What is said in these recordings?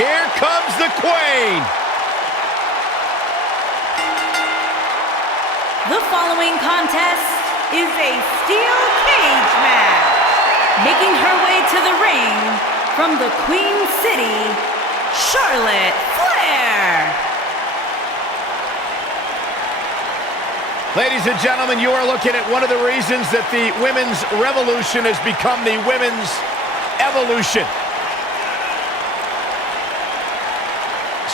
Here comes the Queen. The following contest is a steel cage match. Making her way to the ring from the Queen City, Charlotte Flair. Ladies and gentlemen, you are looking at one of the reasons that the women's revolution has become the women's evolution.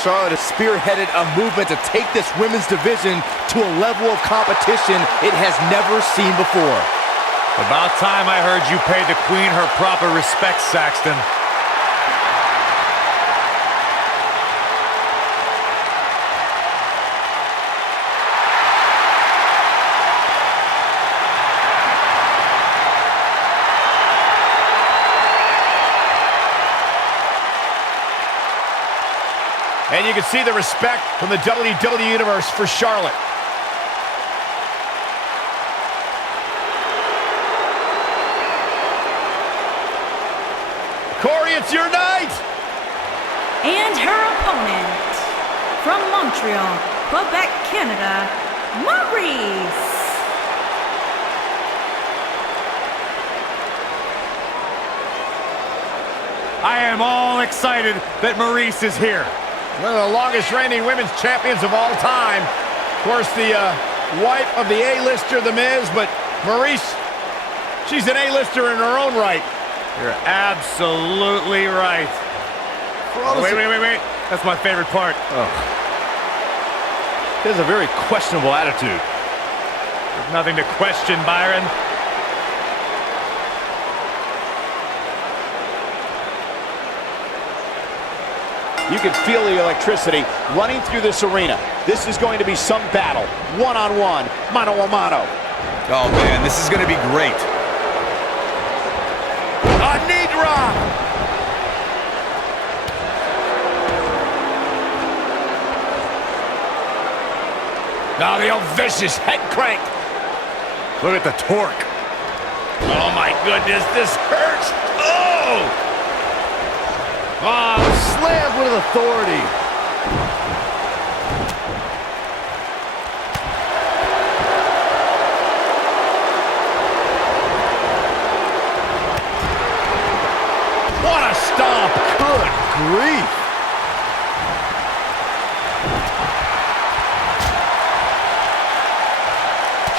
Charlotte has spearheaded a movement to take this women's division to a level of competition it has never seen before. About time I heard you pay the Queen her proper respect, Saxton. And you can see the respect from the WWE Universe for Charlotte. Corey, it's your night! And her opponent, from Montreal, Quebec, Canada, Maryse. I am all excited that Maryse is here. One of the longest reigning women's champions of all time. Of course, the wife of the A-lister, The Miz, but Maryse, she's an A-lister in her own right. You're absolutely right. Oh, wait. That's my favorite part. Oh. He has a very questionable attitude. There's nothing to question, Byron. You can feel the electricity running through this arena. This is going to be some battle. One-on-one, mano-a-mano. Oh, man, this is going to be great. A knee drop! Now the old vicious head crank. Look at the torque. Oh my goodness, this hurts. Oh! Oh, Slam with authority. what a stomp. Good grief.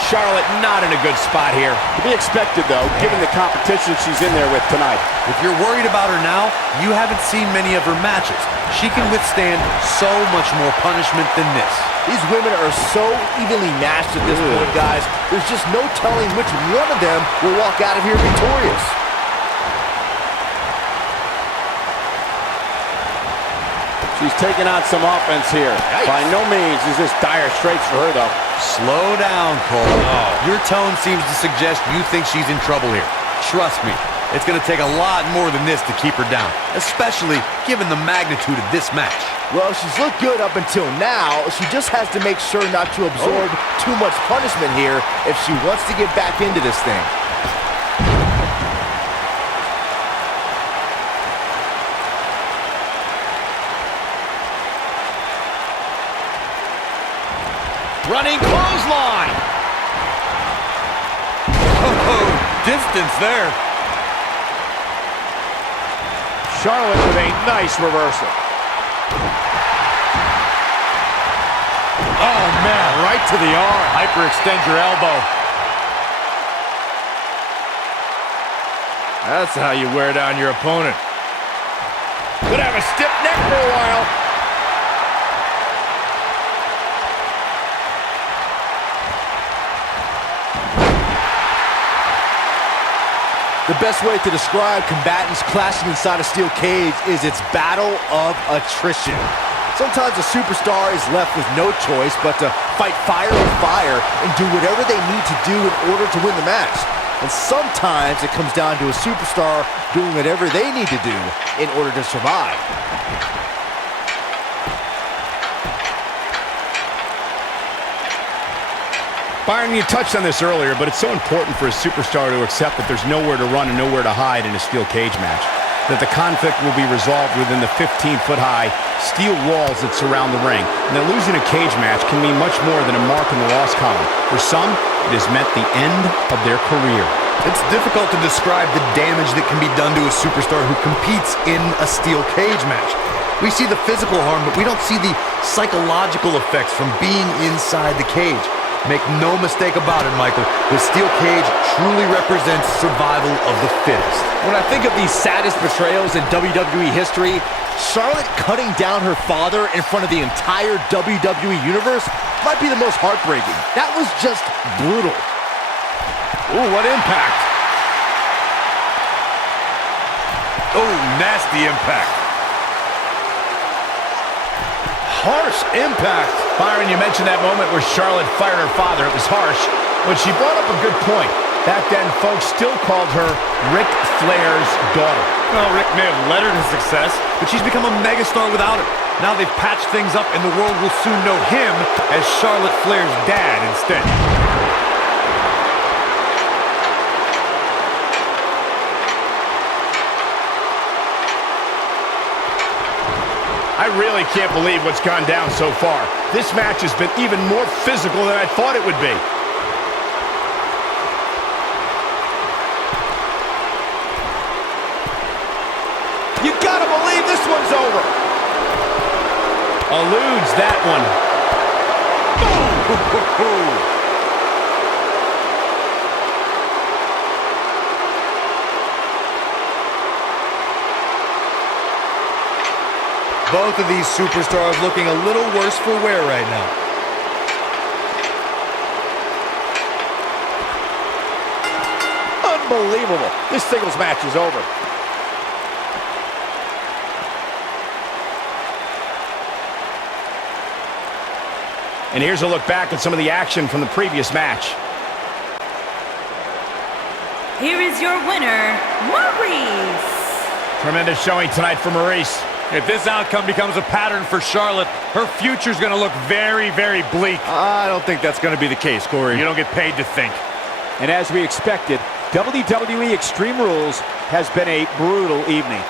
Charlotte not in a good spot here. To be expected, though, given the competition she's in there with tonight. If you're worried about her now, you haven't seen many of her matches. She can withstand so much more punishment than this. These women are so evenly matched at this point, guys. There's just no telling which one of them will walk out of here victorious. She's taking on some offense here. Yikes. By no means is this dire straits for her, though. Slow down, Cole. Your tone seems to suggest you think she's in trouble here. Trust me, it's going to take a lot more than this to keep her down, especially given the magnitude of this match. Well, she's looked good up until now. She just has to make sure not to absorb too much punishment here if she wants to get back into this thing. Running clothesline. Oh, distance there. Charlotte with a nice reversal. Oh, man, right to the arm. Hyperextend your elbow. That's how you wear down your opponent. Could have a stiff neck for a while. The best way to describe combatants clashing inside a steel cage is its battle of attrition. Sometimes a superstar is left with no choice but to fight fire with fire and do whatever they need to do in order to win the match. And sometimes it comes down to a superstar doing whatever they need to do in order to survive. Byron, you touched on this earlier, but it's so important for a superstar to accept that there's nowhere to run and nowhere to hide in a steel cage match. that the conflict will be resolved within the 15-foot-high steel walls that surround the ring, and that losing a cage match can mean much more than a mark in the loss column. For some, it has meant the end of their career. It's difficult to describe the damage that can be done to a superstar who competes in a steel cage match. We see the physical harm, but we don't see the psychological effects from being inside the cage. Make no mistake about it, Michael, the steel cage truly represents survival of the fittest. When I think of the saddest betrayals in WWE history, Charlotte cutting down her father in front of the entire WWE Universe might be the most heartbreaking. That was just brutal. Ooh, what impact. Oh, nasty impact. Harsh impact. Byron, you mentioned that moment where Charlotte fired her father. It was harsh, but she brought up a good point. Back then, folks still called her Ric Flair's daughter. Well, Ric may have led her to success, but she's become a megastar without it. Now they've patched things up, and the world will soon know him as Charlotte Flair's dad instead. I really can't believe what's gone down so far. This match has been even more physical than I thought it would be. You gotta believe this one's over. Eludes that one. Boom! Both of these superstars looking a little worse for wear right now. Unbelievable. This singles match is over. And here's a look back at some of the action from the previous match. Here is your winner, Maryse. Tremendous showing tonight for Maryse. If this outcome becomes a pattern for Charlotte, her future's going to look very, very bleak. I don't think that's going to be the case, Corey. You don't get paid to think. And as we expected, WWE Extreme Rules has been a brutal evening.